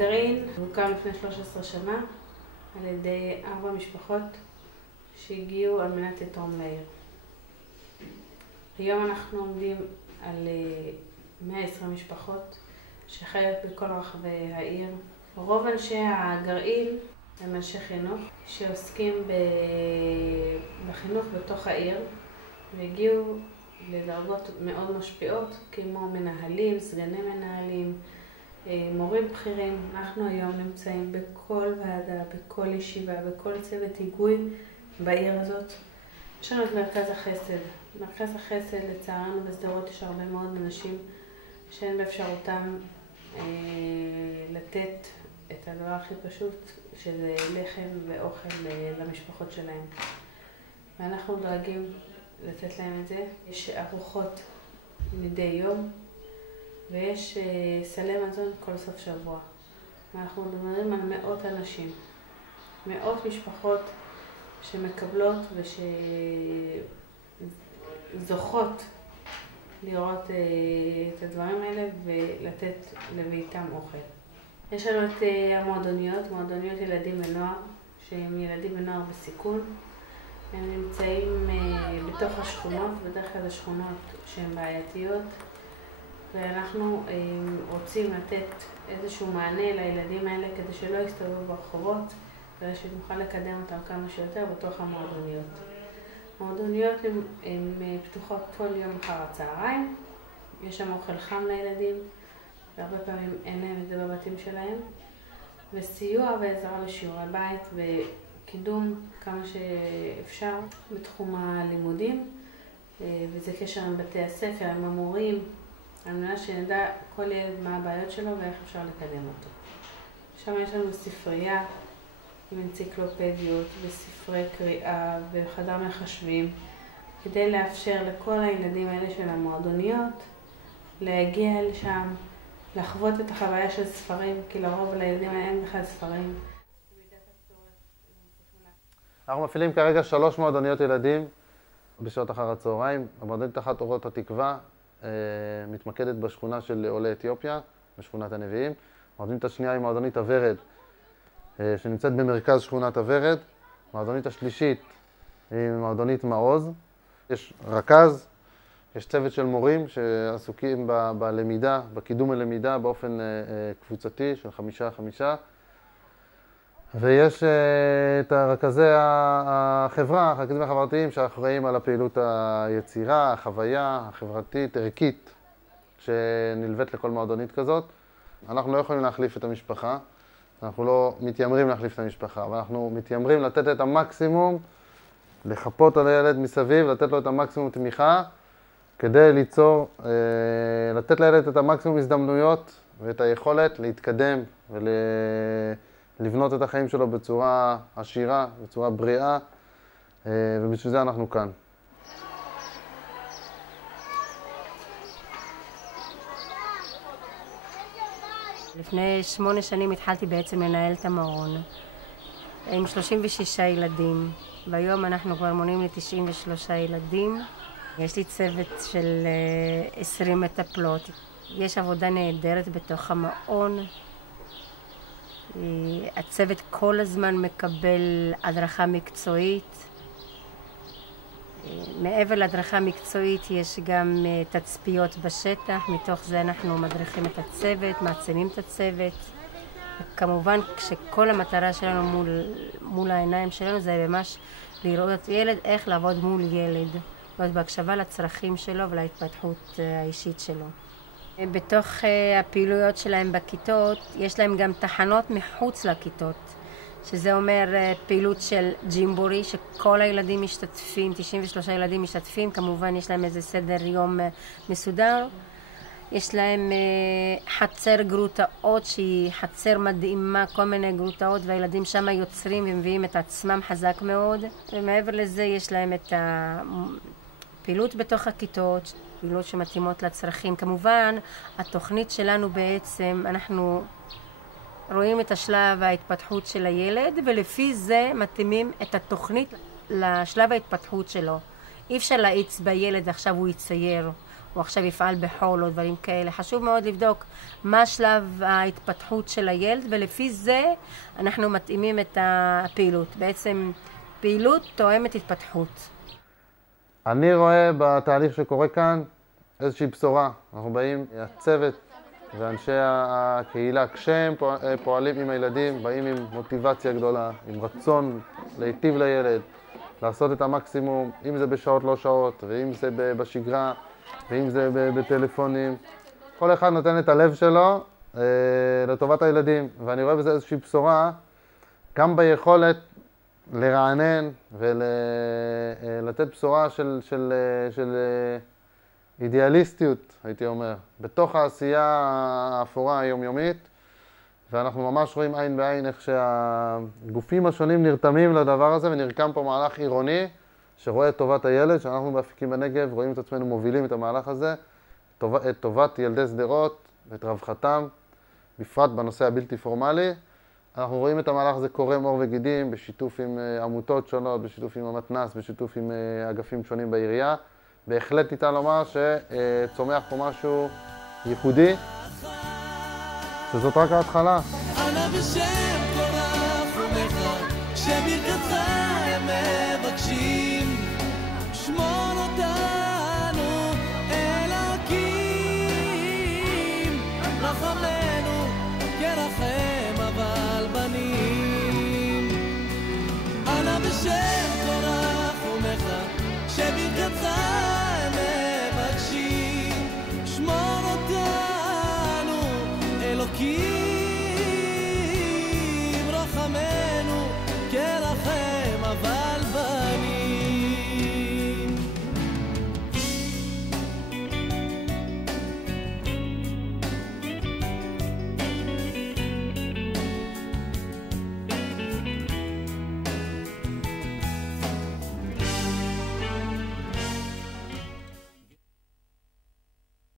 הגרעין הוקם לפני 13 שנה על ידי 4 משפחות שהגיעו על מנת לתרום לעיר. היום אנחנו עומדים על 120 משפחות שחיות בכל רחבי העיר. רוב אנשי הגרעין הם אנשי חינוך שעוסקים בחינוך בתוך העיר והגיעו לדרגות מאוד משפיעות כמו מנהלים, סגני מנהלים, מורים בכירים. אנחנו היום נמצאים בכל ועדה, בכל ישיבה, בכל צוות היגוי בעיר הזאת. יש לנו את מרכז החסד. מרכז החסד, לצערנו בשדרות יש הרבה מאוד אנשים שאין באפשרותם לתת את הדבר הכי פשוט, שזה לחם ואוכל למשפחות שלהם. ואנחנו דואגים לתת להם את זה. יש ארוחות מדי יום ויש סלי מזון כל סוף שבוע. אנחנו מדברים על מאות אנשים, מאות משפחות שמקבלות ושזוכות לראות את הדברים האלה ולתת לביתם אוכל. יש לנו את המועדוניות, מועדוניות ילדים ונוער, שהם ילדים ונוער בסיכון. הם נמצאים בתוך השכונות, בדרך כלל השכונות שהן בעייתיות, ואנחנו רוצים לתת איזשהו מענה לילדים האלה כדי שלא יסתובבו ברחובות, כדי שנוכל לקדם אותם כמה שיותר בתוך המועדוניות. המועדוניות הן פתוחות כל יום אחר הצהריים, יש שם אוכל חם לילדים, והרבה פעמים אין להם את זה בבתים שלהם, וסיוע ועזרה לשיעורי בית וקידום כמה שאפשר בתחום הלימודים, וזה קשר עם בתי הספר, עם המורים, על מנת שנדע כל ילד מה הבעיות שלו ואיך אפשר לקדם אותו. שם יש לנו ספרייה עם אנציקלופדיות וספרי קריאה וחדר מחשבים, כדי לאפשר לכל הילדים האלה של המועדוניות להגיע לשם, לחוות את החוויה של ספרים, כי לרוב לילדים האלה אין בכלל ספרים. אנחנו מפעילים כרגע 3 מועדוניות ילדים בשעות אחר הצהריים. המועדונית אחת אורות התקווה מתמקדת בשכונה של עולי אתיופיה, בשכונת הנביאים. המועדונית השנייה היא מועדונית הוורד, שנמצאת במרכז שכונת הוורד. המועדונית השלישית היא מועדונית מעוז. יש רכז, יש צוות של מורים שעסוקים בלמידה, בקידום הלמידה באופן קבוצתי של 5-5. ויש את רכזי החברה, הרכזים החברתיים שאחראים על הפעילות היצירה, החוויה החברתית, ערכית, שנלווית לכל מועדונית כזאת. אנחנו לא יכולים להחליף את המשפחה, אנחנו לא מתיימרים להחליף את המשפחה, אבל אנחנו מתיימרים לתת את המקסימום, לחפות על הילד מסביב, לתת לו את המקסימום תמיכה, כדי ליצור, לתת לילד את המקסימום הזדמנויות ואת היכולת להתקדם ולבנות את החיים שלו בצורה עשירה, בצורה בריאה, ובשביל זה אנחנו כאן. לפני 8 שנים התחלתי בעצם לנהל את המעון עם 36 ילדים, והיום אנחנו כבר מונים ל93 ילדים. יש לי צוות של 20 מטפלות. יש עבודה נהדרת בתוך המעון. הצוות כל הזמן מקבל הדרכה מקצועית. מעבר להדרכה מקצועית יש גם תצפיות בשטח, מתוך זה אנחנו מדריכים את הצוות, מעצימים את הצוות. כמובן שכל המטרה שלנו מול העיניים שלנו זה ממש לראות ילד, איך לעבוד מול ילד, להיות בהקשבה לצרכים שלו ולהתפתחות האישית שלו. בתוך הפעילויות שלהם בכיתות יש להם גם תחנות מחוץ לכיתות, שזה אומר פעילות של ג'ימבורי, שכל הילדים משתתפים, 93 ילדים משתתפים, כמובן יש להם איזה סדר יום מסודר. יש להם חצר גרוטאות שהיא חצר מדהימה, כל מיני גרוטאות, והילדים שם יוצרים ומביאים את עצמם חזק מאוד. ומעבר לזה יש להם את הפעילות בתוך הכיתות, פעילות שמתאימות לצרכים. כמובן, התוכנית שלנו בעצם, אנחנו רואים את השלב ההתפתחות של הילד, ולפי זה מתאימים את התוכנית לשלב ההתפתחות שלו. אי אפשר להאיץ בילד עכשיו הוא יצייר, הוא עכשיו יפעל בחול או דברים כאלה. חשוב מאוד לבדוק מה שלב ההתפתחות של הילד, ולפי זה אנחנו מתאימים את הפעילות. בעצם פעילות תואמת התפתחות. אני רואה בתהליך שקורה כאן איזושהי בשורה. אנחנו באים, הצוות ואנשי הקהילה, כשהם פועלים עם הילדים, באים עם מוטיבציה גדולה, עם רצון להיטיב לילד, לעשות את המקסימום, אם זה בשעות לא שעות, ואם זה בשגרה, ואם זה בטלפונים. כל אחד נותן את הלב שלו לטובת הילדים, ואני רואה בזה איזושהי בשורה, גם ביכולת לרענן ולתת בשורה של אידיאליסטיות, הייתי אומר, בתוך העשייה האפורה היומיומית, ואנחנו ממש רואים עין בעין איך שהגופים השונים נרתמים לדבר הזה, ונרקם פה מהלך עירוני שרואה את טובת הילד, שאנחנו באפיקים בנגב רואים את עצמנו מובילים את המהלך הזה, את טובת ילדי שדרות ואת רווחתם, בפרט בנושא הבלתי פורמלי. אנחנו רואים את המהלך הזה קורם עור וגידים, בשיתוף עם עמותות שונות, בשיתוף עם המתנ"ס, בשיתוף עם אגפים שונים בעירייה. בהחלט ניתן לומר שצומח פה משהו ייחודי, שזאת רק ההתחלה. אנא בשם תורך ומך, שברכתך הם מבקשים, שמור אותנו אלוקים, רחמנו כרחם אבל בנים. אנא בשם תורך ומך, שברכתך הם מבקשים, שמור אותנו אלוקים.